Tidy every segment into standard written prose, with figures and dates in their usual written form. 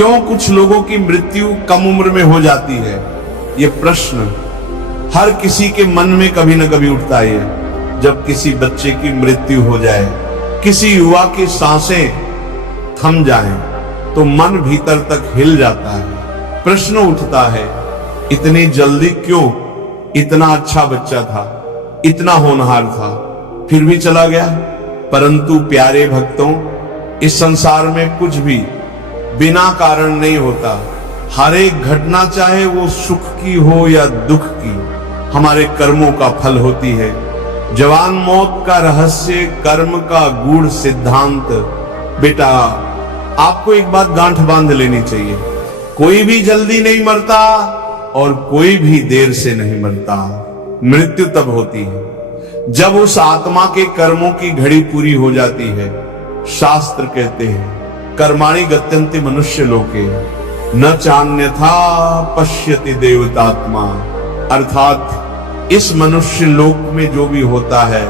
क्यों कुछ लोगों की मृत्यु कम उम्र में हो जाती है? ये प्रश्न हर किसी के मन में कभी न कभी उठता है। जब किसी बच्चे की मृत्यु हो जाए, किसी युवा की सांसें थम जाएं, तो मन भीतर तक हिल जाता है। प्रश्न उठता है, इतनी जल्दी क्यों? इतना अच्छा बच्चा था, इतना होनहार था, फिर भी चला गया। परंतु प्यारे भक्तों, इस संसार में कुछ भी बिना कारण नहीं होता। हर एक घटना, चाहे वो सुख की हो या दुख की, हमारे कर्मों का फल होती है। जवान मौत का रहस्य, कर्म का गूढ़ सिद्धांत। बेटा, आपको एक बात गांठ बांध लेनी चाहिए, कोई भी जल्दी नहीं मरता और कोई भी देर से नहीं मरता। मृत्यु तब होती है जब उस आत्मा के कर्मों की घड़ी पूरी हो जाती है। शास्त्र कहते हैं, कर्माणि गत्यन्ति मनुष्य लोके न चान्यथा पश्यति देवतात्मा। अर्थात इस मनुष्य लोक में जो भी होता है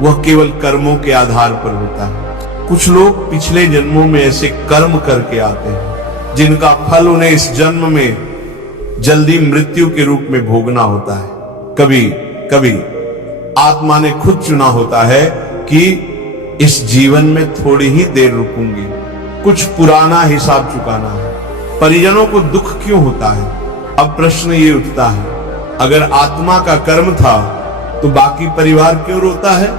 वह केवल कर्मों के आधार पर होता है। कुछ लोग पिछले जन्मों में ऐसे कर्म करके आते हैं जिनका फल उन्हें इस जन्म में जल्दी मृत्यु के रूप में भोगना होता है। कभी कभी आत्मा ने खुद चुना होता है कि इस जीवन में थोड़ी ही देर रुकूंगी, कुछ पुराना हिसाब चुकाना है। परिजनों को दुख क्यों होता है? अब प्रश्न ये उठता है, अगर आत्मा का कर्म था तो बाकी परिवार क्यों रोता है?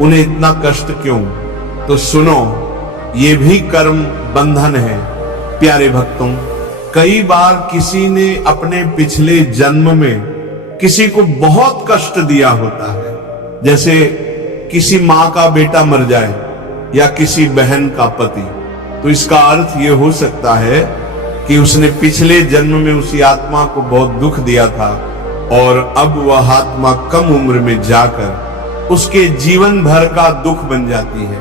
उन्हें इतना कष्ट क्यों? तो सुनो, ये भी कर्म बंधन है। प्यारे भक्तों, कई बार किसी ने अपने पिछले जन्म में किसी को बहुत कष्ट दिया होता है। जैसे किसी माँ का बेटा मर जाए या किसी बहन का पति, तो इसका अर्थ ये हो सकता है कि उसने पिछले जन्म में उसी आत्मा को बहुत दुख दिया था और अब वह आत्मा कम उम्र में जाकर उसके जीवन भर का दुख बन जाती है।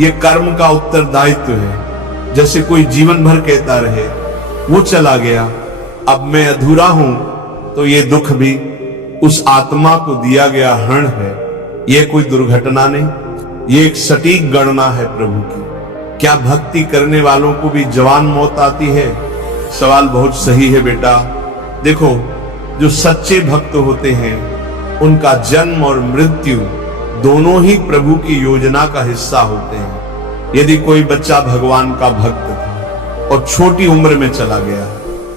ये कर्म का उत्तरदायित्व है। जैसे कोई जीवन भर कहता रहे, वो चला गया, अब मैं अधूरा हूं, तो ये दुख भी उस आत्मा को दिया गया ऋण है। ये कोई दुर्घटना नहीं, ये एक सटीक गणना है प्रभु की। क्या भक्ति करने वालों को भी जवान मौत आती है? सवाल बहुत सही है बेटा। देखो, जो सच्चे भक्त होते हैं उनका जन्म और मृत्यु दोनों ही प्रभु की योजना का हिस्सा होते हैं। यदि कोई बच्चा भगवान का भक्त था और छोटी उम्र में चला गया,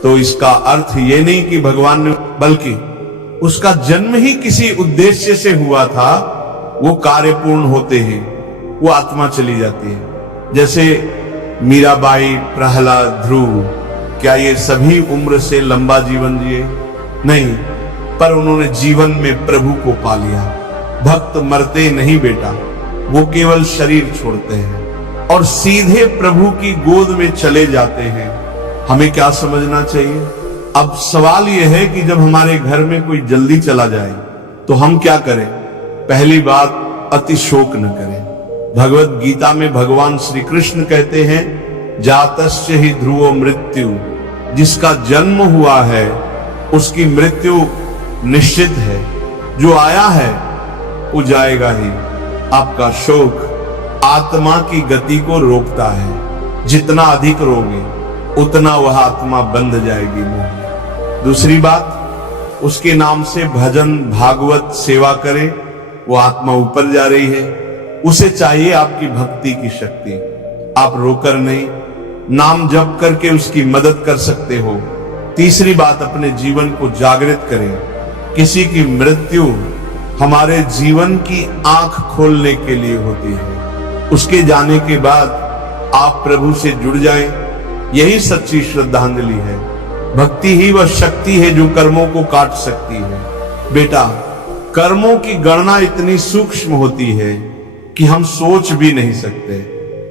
तो इसका अर्थ ये नहीं कि भगवान ने, बल्कि उसका जन्म ही किसी उद्देश्य से हुआ था। वो कार्य पूर्ण होते ही वो आत्मा चली जाती है। जैसे मीराबाई, प्रहलाद, ध्रुव, क्या ये सभी उम्र से लंबा जीवन जिए? नहीं, पर उन्होंने जीवन में प्रभु को पा लिया। भक्त मरते नहीं बेटा, वो केवल शरीर छोड़ते हैं और सीधे प्रभु की गोद में चले जाते हैं। हमें क्या समझना चाहिए? अब सवाल यह है कि जब हमारे घर में कोई जल्दी चला जाए तो हम क्या करें? पहली बात, अति शोक न करें। भगवत गीता में भगवान श्री कृष्ण कहते हैं, जातस्य ही ध्रुवो मृत्यु। जिसका जन्म हुआ है उसकी मृत्यु निश्चित है। जो आया है वो जाएगा ही। आपका शोक आत्मा की गति को रोकता है। जितना अधिक रोगे उतना वह आत्मा बंध जाएगी मोह। दूसरी बात, उसके नाम से भजन, भागवत, सेवा करे, वो आत्मा ऊपर जा रही है। उसे चाहिए आपकी भक्ति की शक्ति। आप रोकर नहीं, नाम जप करके उसकी मदद कर सकते हो। तीसरी बात, अपने जीवन को जागृत करें। किसी की मृत्यु हमारे जीवन की आंख खोलने के लिए होती है। उसके जाने के बाद आप प्रभु से जुड़ जाएं, यही सच्ची श्रद्धांजलि है। भक्ति ही वह शक्ति है जो कर्मों को काट सकती है। बेटा, कर्मों की गणना इतनी सूक्ष्म होती है कि हम सोच भी नहीं सकते,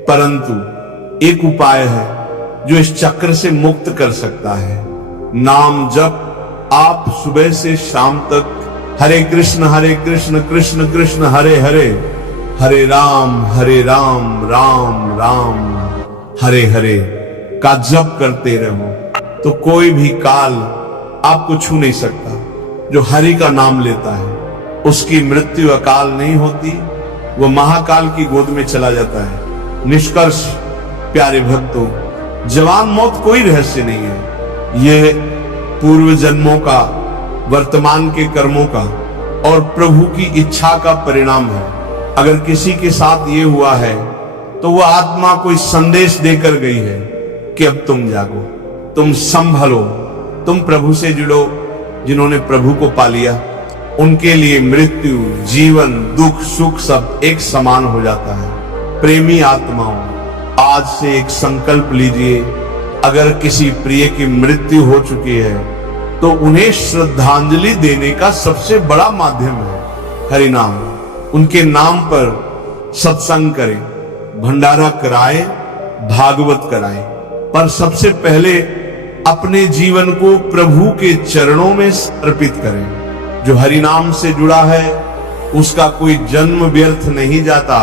परंतु एक उपाय है जो इस चक्र से मुक्त कर सकता है। नाम जप। आप सुबह से शाम तक हरे कृष्ण कृष्ण कृष्ण हरे हरे, हरे राम राम राम हरे हरे का जप करते रहो, तो कोई भी काल आपको छू नहीं सकता। जो हरि का नाम लेता है उसकी मृत्यु अकाल नहीं होती, वो महाकाल की गोद में चला जाता है। निष्कर्ष, प्यारे भक्तों, जवान मौत कोई रहस्य नहीं है। यह पूर्व जन्मों का, वर्तमान के कर्मों का और प्रभु की इच्छा का परिणाम है। अगर किसी के साथ ये हुआ है तो वह आत्मा कोई संदेश देकर गई है कि अब तुम जागो, तुम संभलो, तुम प्रभु से जुड़ो। जिन्होंने प्रभु को पा लिया उनके लिए मृत्यु, जीवन, दुख, सुख सब एक समान हो जाता है। प्रेमी आत्माओं, आज से एक संकल्प लीजिए, अगर किसी प्रिय की मृत्यु हो चुकी है तो उन्हें श्रद्धांजलि देने का सबसे बड़ा माध्यम है हरि नाम। उनके नाम पर सत्संग करें, भंडारा कराए, भागवत कराए, पर सबसे पहले अपने जीवन को प्रभु के चरणों में समर्पित करें। जो हरि नाम से जुड़ा है उसका कोई जन्म व्यर्थ नहीं जाता।